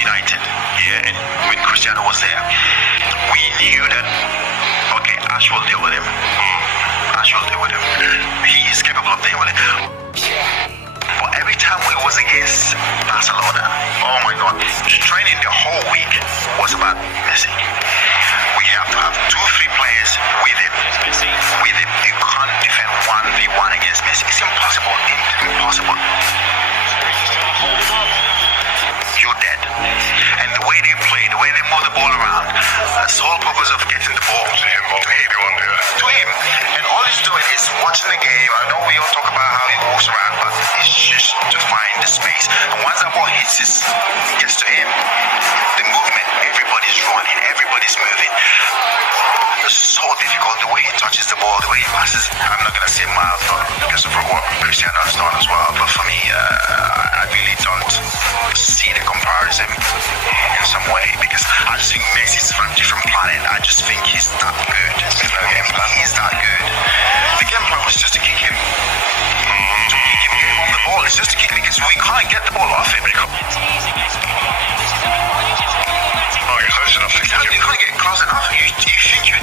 United, yeah, and when Cristiano was there, we knew that, okay, Ash will deal with him. Ash will deal with him. He is capable of dealing with it. But every time we was against Barcelona, oh my God, the training the whole week was about Messi. We have to have 2-3 players with him. With him, you can't defend 1v1 against Messi. It's impossible. Impossible. You're dead. And the way they play, the way they move the ball around, the sole purpose of getting the ball to him. And all he's doing is watching the game. I know we all talk about how he moves around, but it's just to find the space. And once that ball gets to him, the movement, everybody's running, everybody's moving. It's so difficult the way he touches the ball, the way he passes. I'm not going to say miles because of what Cristiano has done as well, but for me, I really don't see the comparison in some way, because I just think Messi's from a different planet. I just think he's that good. He's that good. The game plan was just to kick him. To kick him on the ball. It's just to kick him because we can't get the ball off him. You can't get close enough. You think you're